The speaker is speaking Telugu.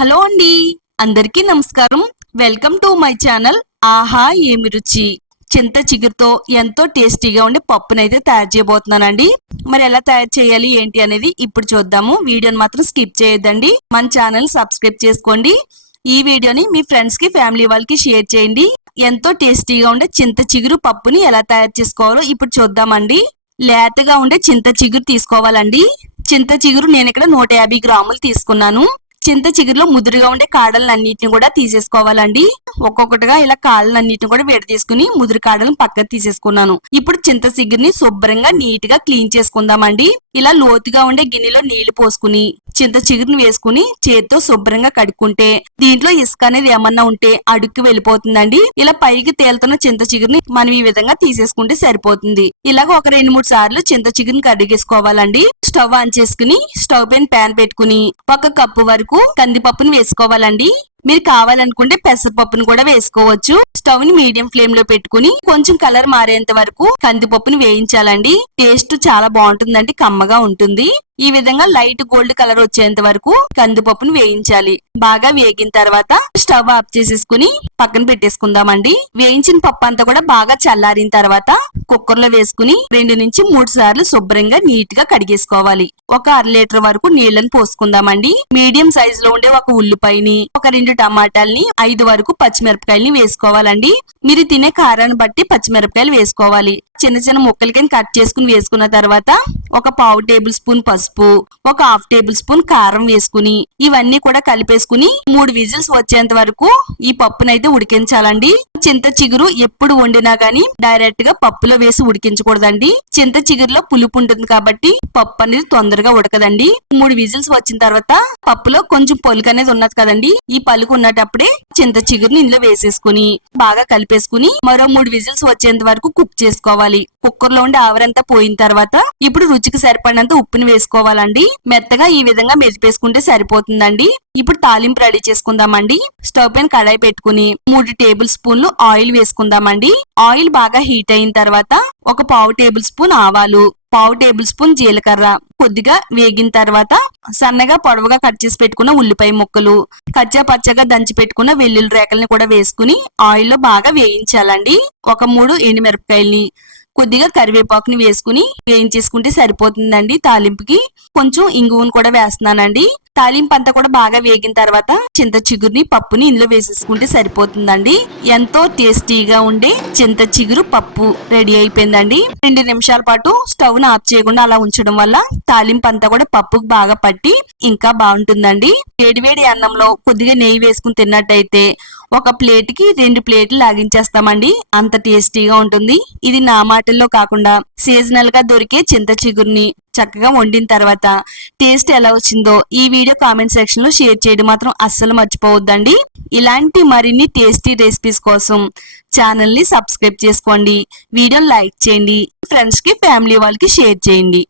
హలో అండి, అందరికీ నమస్కారం. Welcome to my channel. ఆహా ఏమి రుచి. చింత చిగురుతో ఎంతో టేస్టీగా ఉండే పప్పునైతే తయారు చేయబోతున్నానండి. మరి ఎలా తయారు చేయాలి ఏంటి అనేది ఇప్పుడు చూద్దాము. వీడియోని మాత్రం స్కిప్ చేయొద్దండి. మన ఛానల్ సబ్స్క్రైబ్ చేసుకోండి. ఈ వీడియోని మీ ఫ్రెండ్స్ కి ఫ్యామిలీ వాళ్ళకి షేర్ చేయండి. ఎంతో టేస్టీగా ఉండే చింత చిగురు పప్పుని ఎలా తయారు చేసుకోవాలో ఇప్పుడు చూద్దామండి. లేతగా ఉండే చింత చిగురు తీసుకోవాలండి. చింత చిగురు నేను ఇక్కడ 150 గ్రాములు తీసుకున్నాను. చింత చిగురులో ముదురుగా ఉండే కాడలన్నిటిని కూడా తీసేసుకోవాలండి. ఒక్కొక్కటిగా ఇలా కాడలన్నిటిని కూడా వేడి తీసుకుని ముదురు కాడలను పక్కకు తీసేసుకున్నాను. ఇప్పుడు చింత చిగురిని శుభ్రంగా నీట్ గా క్లీన్ చేసుకుందామండి. ఇలా లోతుగా ఉండే గిన్నెలో నీళ్లు పోసుకుని చింత చిగురుని వేసుకుని చేత్తో శుభ్రంగా కడుక్కుంటే దీంట్లో ఇసుక అనేది ఏమన్నా ఉంటే అడుక్కి వెళ్ళిపోతుందండి. ఇలా పైకి తేలుతున్న చింత చిగురిని మనం ఈ విధంగా తీసేసుకుంటే సరిపోతుంది. ఇలాగ ఒక 2-3 సార్లు చింత చిగురిని కడిగేసుకోవాలండి. స్టవ్ ఆన్ చేసుకుని స్టవ్ పైన ప్యాన్ పెట్టుకుని 1 కప్పు వరకు కందిపప్పును వేసుకోవాలండి. మీరు కావాలనుకుంటే పెసరపప్పును కూడా వేసుకోవచ్చు. స్టవ్ ని మీడియం ఫ్లేమ్ లో పెట్టుకుని కొంచెం కలర్ మారేంత వరకు కందిపప్పుని వేయించాలండి. టేస్ట్ చాలా బాగుంటుందండి, కమ్మగా ఉంటుంది. ఈ విధంగా లైట్ గోల్డ్ కలర్ వచ్చేంత వరకు కందిపప్పును వేయించాలి. బాగా వేగిన తర్వాత స్టవ్ ఆఫ్ చేసేసుకుని పక్కన పెట్టేసుకుందామండి. వేయించిన పప్పు అంతా కూడా బాగా చల్లారిన తర్వాత కుక్కర్ లో వేసుకుని 2-3 సార్లు శుభ్రంగా నీట్ గా కడిగేసుకోవాలి. ఒక 1/2 లీటర్ వరకు నీళ్లను పోసుకుందామండి. మీడియం సైజ్ లో ఉండే ఒక ఉల్లిపాయని, ఒక 2 టమాటాలని, 5 వరకు పచ్చిమిరపకాయలని వేసుకోవాలండి. మీరు తినే కారాన్ని బట్టి పచ్చిమిరపకాయలు వేసుకోవాలి. చిన్న చిన్న ముక్కల కింద కట్ చేసుకుని వేసుకున్న తర్వాత ఒక 1/2 టేబుల్ స్పూన్ పసుపు, ఒక 1/2 టేబుల్ స్పూన్ కారం వేసుకుని ఇవన్నీ కూడా కలిపేసుకుని 3 విజిల్స్ వచ్చేంత వరకు ఈ పప్పునైతే ఉడికించాలండి. చింత చిగురు ఎప్పుడు వండినా గానీ డైరెక్ట్ గా పప్పులో వేసి ఉడికించకూడదండి. చింత చిగురులో పులుపు ఉంటుంది కాబట్టి పప్పు అనేది తొందరగా ఉడకదండి. 3 విజిల్స్ వచ్చిన తర్వాత పప్పులో కొంచెం పొలుకు అనేది ఉన్నది కదండి, ఈ పలుకు ఉన్నటప్పుడే చింత చిగురుని ఇందులో వేసేసుకుని బాగా కలిపేసుకుని మరో 3 విజిల్స్ వచ్చేంత వరకు కుక్ చేసుకోవాలి. కుక్కర్ లో ఉండి ఆవిరంతా పోయిన తర్వాత ఇప్పుడు రుచికి సరిపడినంత ఉప్పుని వేసుకోవాలండి. మెత్తగా ఈ విధంగా మెదిపేసుకుంటే సరిపోతుందండి. ఇప్పుడు తాలింపు రెడీ చేసుకుందామండి. స్టవ్ పైన కడాయి పెట్టుకుని 3 టేబుల్ స్పూన్లు ఆయిల్ వేసుకుందామండి. ఆయిల్ బాగా హీట్ అయిన తర్వాత ఒక 1/2 టేబుల్ స్పూన్ ఆవాలు, 1/2 టేబుల్ స్పూన్ జీలకర్ర కొద్దిగా వేగిన తర్వాత సన్నగా పొడవుగా కట్ చేసి పెట్టుకున్న ఉల్లిపాయ ముక్కలు, కచ్చా పచ్చగా దంచి పెట్టుకున్న వెల్లుల్లి రేకల్ని కూడా వేసుకుని ఆయిల్లో బాగా వేయించాలండి. ఒక 3 ఎండుమిరపకాయల్ని, కొద్దిగా కరివేపాకుని వేసుకుని వేయించేసుకుంటే సరిపోతుందండి. తాలింపుకి కొంచెం ఇంగువను కూడా వేస్తున్నానండి. తాలింపు అంతా కూడా బాగా వేగిన తర్వాత చింత చిగురుని పప్పుని ఇందులో వేసేసుకుంటే సరిపోతుందండి. ఎంతో టేస్టీగా ఉండే చింత చిగురు పప్పు రెడీ అయిపోయిందండి. 2 నిమిషాల పాటు స్టవ్ ను ఆఫ్ చేయకుండా అలా ఉంచడం వల్ల తాలింపు అంతా కూడా పప్పుకు బాగా పట్టి ఇంకా బాగుంటుందండి. వేడివేడి అన్నంలో కొద్దిగా నెయ్యి వేసుకుని తిన్నట్టయితే ఒక ప్లేట్కి 2 ప్లేట్లు లాగించేస్తామండి. అంత టేస్టీగా ఉంటుంది. ఇది నా మాటల్లో కాకుండా సీజనల్ గా దొరికే చింత చిగురుని చక్కగా వండిన తర్వాత టేస్ట్ ఎలా వచ్చిందో ఈ వీడియో కామెంట్ సెక్షన్ లో షేర్ చేయడం మాత్రం అస్సలు మర్చిపోవద్దండి. ఇలాంటి మరిన్ని టేస్టీ రెసిపీస్ కోసం ఛానల్ ని సబ్స్క్రైబ్ చేసుకోండి. వీడియోని లైక్ చేయండి. ఫ్రెండ్స్ కి ఫ్యామిలీ వాళ్ళకి షేర్ చేయండి.